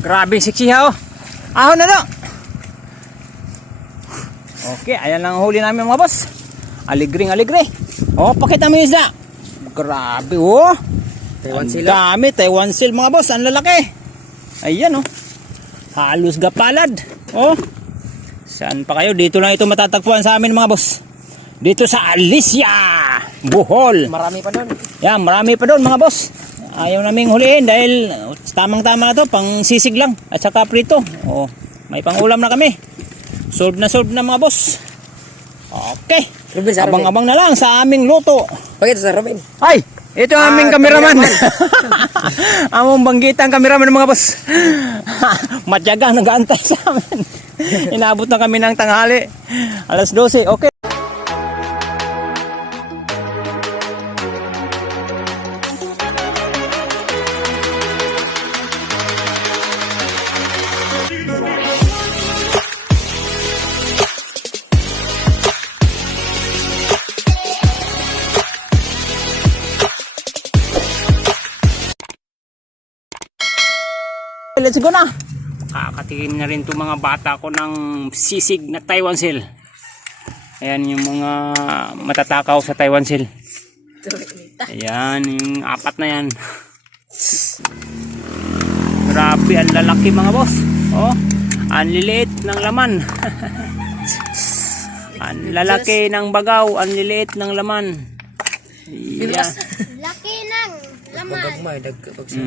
Grabe siksiha oh. Ahon na daw. Okay, ayan lang ang huli namin mga boss. Aligring aligre. Oh, pakita mo yung isda. Grabe oh. Taiwan Ang seal. dami, Taiwan seal mga boss. Ang lalaki. Ayan oh. Halos gapalad. Oh. Saan pa kayo? Dito lang ito matatagpuan sa amin mga boss. Dito sa Alicia, Bohol. Marami pa doon. Yan, marami pa doon mga boss. Ayaw naming huliin dahil tamang-tama na to, pang sisig lang at saka prito. Oh, may pangulam na kami. Solve na mga boss. Okay. Robin, sa Robin. Abang-abang na lang sa aming luto. Pakita sa Robin. Ay, ito ang aming kameraman. Among banggitan kameraman mga boss. Matyagang nag-aantay sa amin. Inabot na kami ng tanghali. Alas 12. Okay. Let's go na. Kakatikim na rin to mga bata ko ng sisig na Taiwan seal. Ayan yung mga matatakaw sa Taiwan seal. Ayan yung apat na yan. Grabe ang lalaki mga boss. Oh, ang liliit ng laman. Ang lalaki ng bagaw, ang liliit ng laman. Yeah. Laki ng laman. Pagkagmay, dagkapagsa.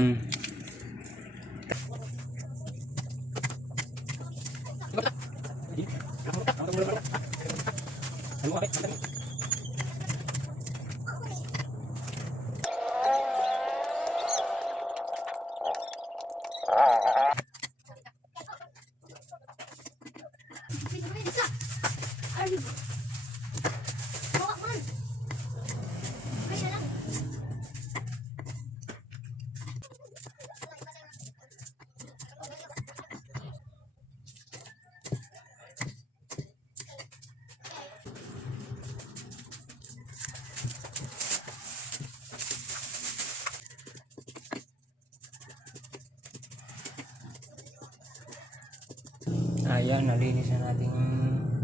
Ayan, nalinis na natin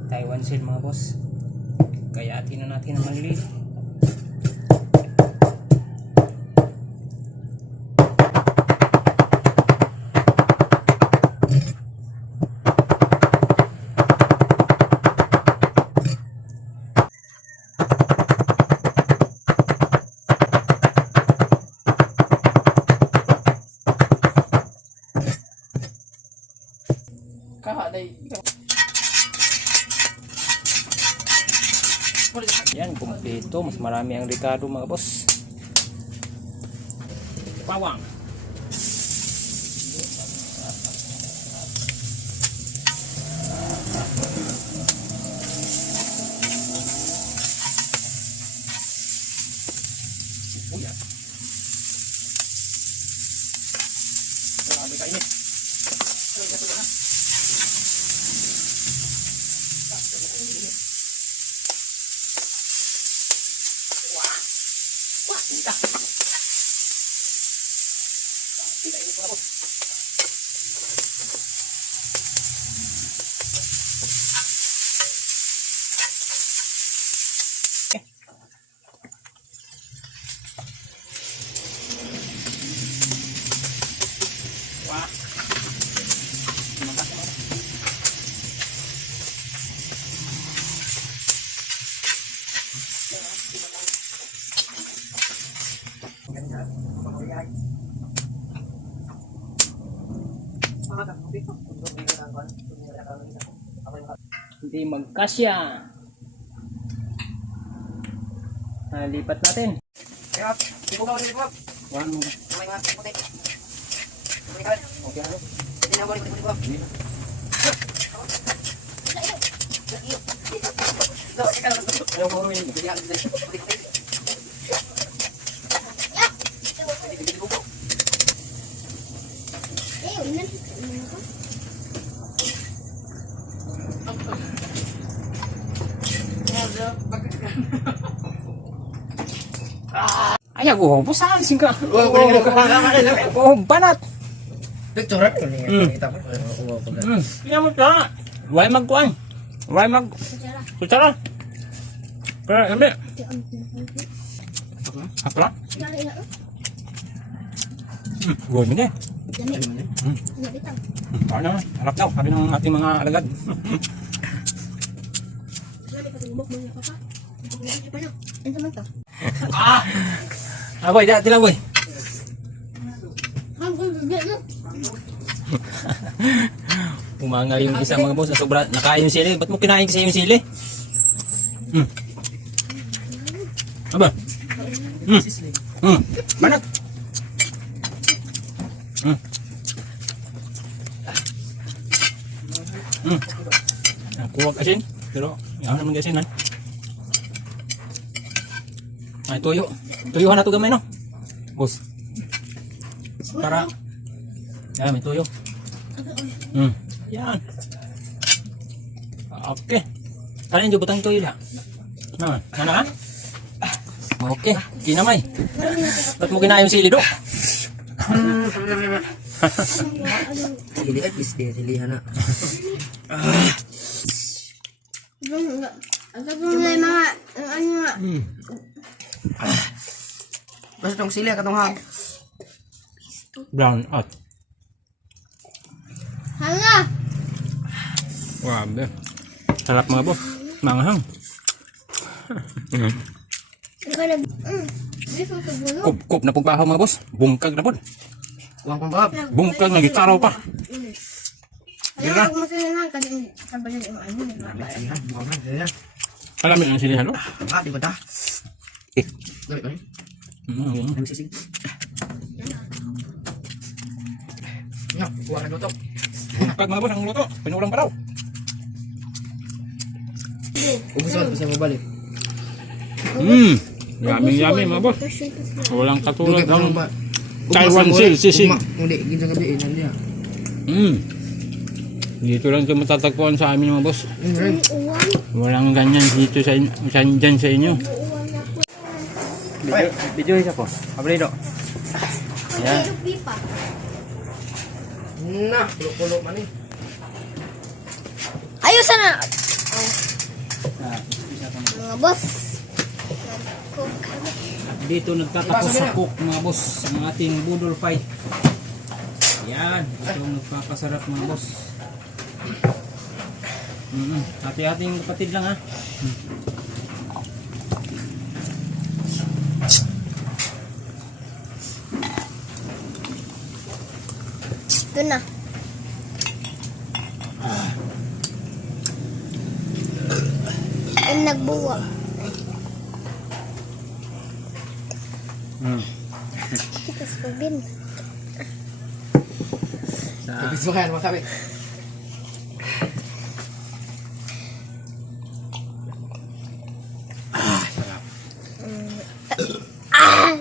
Taiwan seal mga boss. Kayatin na natin ang maliliit. Yan, kumpleto. Mas marami ang Ricardo mga boss. Pawang. Uya. Grabe kainit. Hindi magkasya. Nalipat natin. Ay, ako, pusahan singka. Oh, banat. Picture ko niya. Kita mo. Oo, ko. Kaya mo ka. Huwag magkuhan. Huwag mag... Kutsara. Kaya, sabi. Hapla? Huwag mo niya. Paano naman? Harap daw. Sabi ng ating mga alagad. Aboy, dati lang boy. Umangal yung isang mga boss na sobra. Nakain yung sili. Ba't mo kinain kasi yung sili? Aba? Banat? Kuwag asin. Pero, yan naman asin ha. Ay, tuyo. Tuyuhan na ito gamay no? Boss. Para. Yan, may tuyo. Yan. Okay. Kalian juga butang tuyo na. Mana ka? Okay. Kinamay. Ba't mo ginayong sili do? Sili at least dia silihan na. Ang sabi nila yung mga, ano nga. Basta tong sili katong hag. Brown out. Hala! Grabe. Sarap mga boss. Manghang. Ikaw na, beef ang kagulo. Kup na pagbahaw mga boss. Bungkag na po. Kuwang pambab. Bungkag na gitaraw pa. Alam mo, kung masalahan ka din, sabayan yung ano. Silihan, buwang lang silihan. Alam mo yung silihan no? Ah, di ba ta? Dali ba? Ang sisig. Nga, kuwang na luto. Bungkag mga boss ang luto. Pinulang pa raw. Ubusan, bisa mo balik. Yummy mga boss. Walang katulad Dugay pa ng mo ba? Taiwan sisig. Hindi, ginsa gabi, inan niya. Dito lang ito matatagpuan sa amin mga boss. Uwan. Walang ganyan dito sa inyo, dyan sa inyo. Video isa po. Abrido. Yan. Yung pipa. Na, kulo-kulo man eh. Ayos na! Mga boss. Cook kami. Dito nagtatapos sa cook mga boss ang ating budol fight. Yan, ito ang nagpapasarap mga boss. Hati-hating kapatid lang ha. Ito na. Ang nagbuwa. Tikas ko din. Ibisukan, makabi.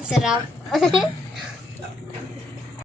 Sarap.